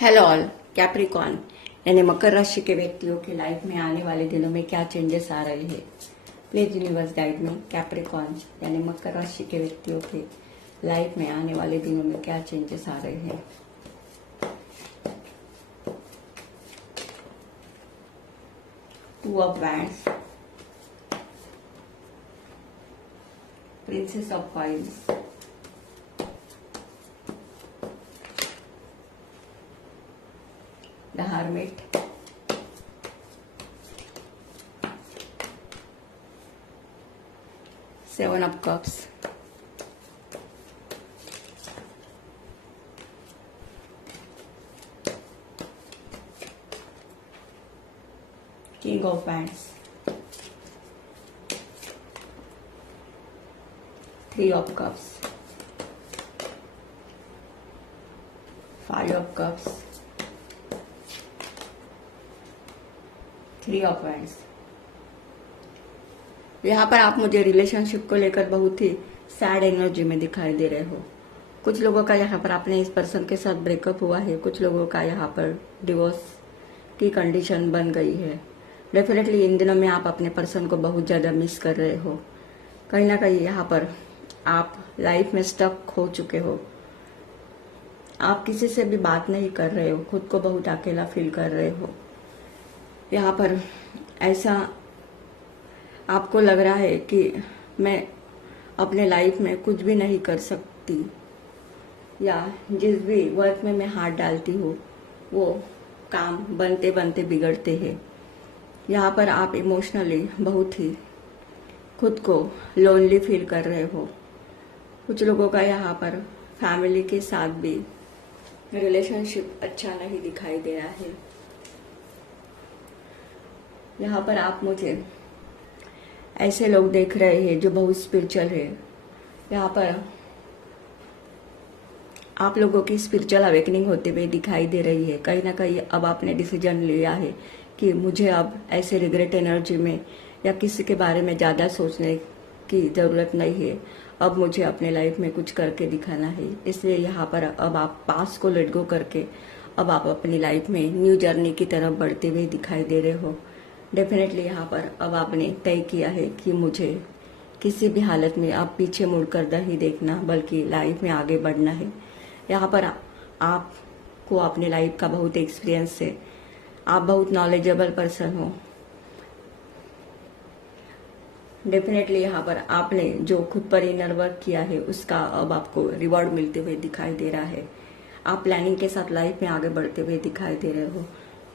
Hello all Capricorn यानी मकर राशि के व्यक्तियों के लाइफ में आने वाले दिनों में क्या चेंजेस आ रहे हैं। प्लीज यूनिवर्स गाइड में कैप्रिकॉन यानी मकर राशि के व्यक्तियों के लाइफ में आने वाले दिनों में क्या चेंजेस आ रहे हैं। Two of wands, princess of coins, the hermit, seven of cups, king of wands, three of cups, five of cups, three of wands. यहाँ पर आप मुझे रिलेशनशिप को लेकर बहुत ही सैड एनर्जी में दिखाई दे रहे हो। कुछ लोगों का यहाँ पर आपने इस पर्सन के साथ ब्रेकअप हुआ है, कुछ लोगों का यहाँ पर डिवोर्स की कंडीशन बन गई है। डेफिनेटली इन दिनों में आप अपने पर्सन को बहुत ज़्यादा मिस कर रहे हो। कहीं ना कहीं यहाँ पर आप लाइफ में स्टक हो चुके हो। आप किसी से भी बात नहीं कर रहे हो, खुद को बहुत अकेला फील कर रहे हो। यहाँ पर ऐसा आपको लग रहा है कि मैं अपने लाइफ में कुछ भी नहीं कर सकती, या जिस भी वर्क में मैं हाथ डालती हूँ वो काम बनते बनते बिगड़ते हैं। यहाँ पर आप इमोशनली बहुत ही खुद को लोनली फील कर रहे हो। कुछ लोगों का यहाँ पर फैमिली के साथ भी रिलेशनशिप अच्छा नहीं दिखाई दे रहा है। यहाँ पर आप मुझे ऐसे लोग देख रहे हैं जो बहुत स्पिरिचुअल है। यहाँ पर आप लोगों की स्पिरिचुअल अवेकनिंग होते हुए दिखाई दे रही है। कहीं ना कहीं अब आपने डिसीजन लिया है कि मुझे अब ऐसे रिग्रेट एनर्जी में या किसी के बारे में ज़्यादा सोचने की ज़रूरत नहीं है। अब मुझे अपने लाइफ में कुछ करके दिखाना है। इसलिए यहाँ पर अब आप पास को लेट गो करके अब आप अपनी लाइफ में न्यू जर्नी की तरफ बढ़ते हुए दिखाई दे रहे हो। डेफिनेटली यहाँ पर अब आपने तय किया है कि मुझे किसी भी हालत में अब पीछे मुड़कर नहीं देखना, बल्कि लाइफ में आगे बढ़ना है। यहाँ पर आपको अपने लाइफ का बहुत एक्सपीरियंस है। आप बहुत नॉलेजेबल पर्सन हो। डेफिनेटली यहाँ पर आपने जो खुद पर इनर वर्क किया है उसका अब आपको रिवॉर्ड मिलते हुए दिखाई दे रहा है। आप प्लानिंग के साथ लाइफ में आगे बढ़ते हुए दिखाई दे रहे हो।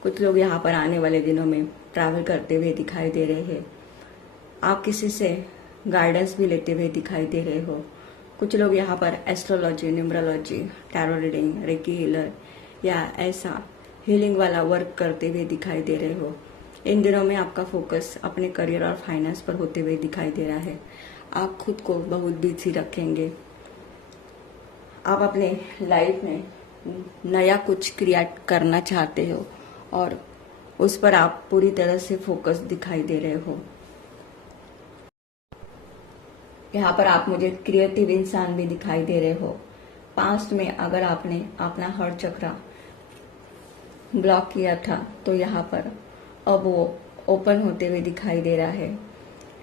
कुछ लोग यहाँ पर आने वाले दिनों में ट्रैवल करते हुए दिखाई दे रहे हैं। आप किसी से गाइडेंस भी लेते हुए दिखाई दे रहे हो। कुछ लोग यहाँ पर astrology, numerology, tarot reading, recce healer या ऐसा हीलिंग वाला वर्क करते हुए दिखाई दे रहे हो। इन दिनों में आपका फोकस अपने करियर और फाइनेंस पर होते हुए दिखाई दे रहा है। आप खुद को बहुत बिजी रखेंगे। आप अपने लाइफ में नया कुछ क्रिएट करना चाहते हो और उस पर आप पूरी तरह से फोकस दिखाई दे रहे हो। यहाँ पर आप मुझे क्रिएटिव इंसान भी दिखाई दे रहे हो। पास्ट में अगर आपने अपना हार्ट चक्र ब्लॉक किया था तो यहाँ पर अब वो ओपन होते हुए दिखाई दे रहा है।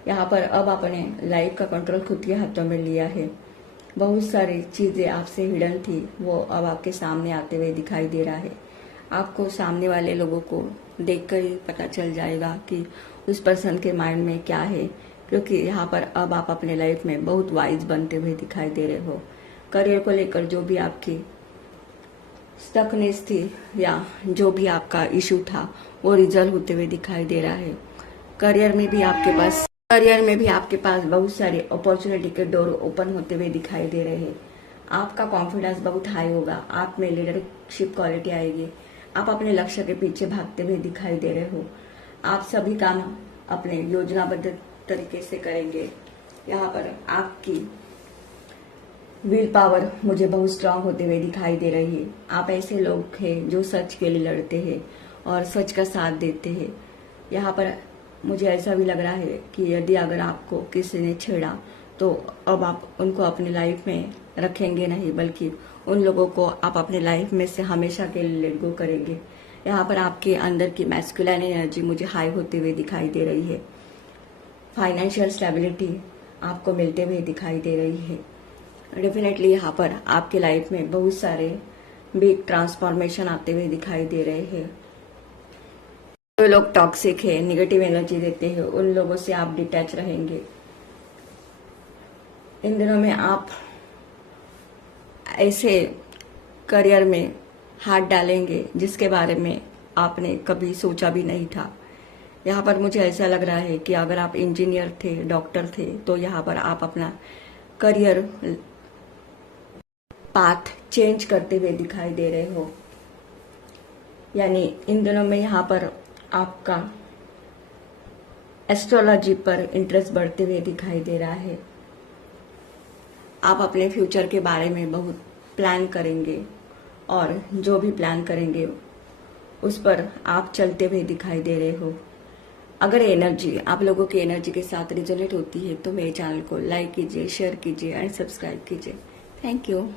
यहाँ पर अब आपने लाइफ का कंट्रोल खुद के हाथों में लिया है। बहुत सारी चीजें आपसे हिडन थी, वो अब आपके सामने आते हुए दिखाई दे रहा है। आपको सामने वाले लोगों को देखकर ही पता चल जाएगा कि उस पर्सन के माइंड में क्या है, क्योंकि यहाँ पर अब आप अपने लाइफ में बहुत वाइज बनते हुए दिखाई दे रहे हो। करियर को लेकर जो भी आपकी स्टकनेस थी या जो भी आपका इशू था वो रिजल्व होते हुए दिखाई दे रहा है। करियर में भी आपके पास बहुत सारी अपॉर्चुनिटी के डोर ओपन होते हुए दिखाई दे रहे हैं। आपका कॉन्फिडेंस बहुत हाई होगा। आप में लीडरशिप क्वालिटी आएगी। आप अपने लक्ष्य के पीछे भागते हुए दिखाई दे रहे हो। आप सभी काम अपने योजनाबद्ध तरीके से करेंगे। यहाँ पर आपकी विल पावर मुझे बहुत स्ट्रांग होते हुए दिखाई दे रही है। आप ऐसे लोग हैं जो सच के लिए लड़ते हैं और सच का साथ देते हैं। यहाँ पर मुझे ऐसा भी लग रहा है कि यदि अगर आपको किसी ने छेड़ा तो अब आप उनको अपनी लाइफ में रखेंगे नहीं, बल्कि उन लोगों को आप अपने लाइफ में से हमेशा के लिए लेट गो करेंगे। यहाँ पर आपके अंदर की मैस्कुलिन एनर्जी मुझे हाई होते हुए दिखाई दे रही है। फाइनेंशियल स्टेबिलिटी आपको मिलते हुए दिखाई दे रही है। डेफिनेटली यहाँ पर आपके लाइफ में बहुत सारे बिग ट्रांसफॉर्मेशन आते हुए दिखाई दे रहे हैं। जो लोग टॉक्सिक है, निगेटिव एनर्जी देते हैं, उन लोगों से आप डिटैच रहेंगे। इन दिनों में आप ऐसे करियर में हाथ डालेंगे जिसके बारे में आपने कभी सोचा भी नहीं था। यहाँ पर मुझे ऐसा लग रहा है कि अगर आप इंजीनियर थे, डॉक्टर थे, तो यहाँ पर आप अपना करियर पाथ चेंज करते हुए दिखाई दे रहे हो। यानी इन दिनों में यहाँ पर आपका एस्ट्रोलॉजी पर इंटरेस्ट बढ़ते हुए दिखाई दे रहा है। आप अपने फ्यूचर के बारे में बहुत प्लान करेंगे और जो भी प्लान करेंगे उस पर आप चलते हुए दिखाई दे रहे हो। अगर एनर्जी आप लोगों की एनर्जी के साथ रिजोनेट होती है तो मेरे चैनल को लाइक कीजिए, शेयर कीजिए एंड सब्सक्राइब कीजिए। Thank you.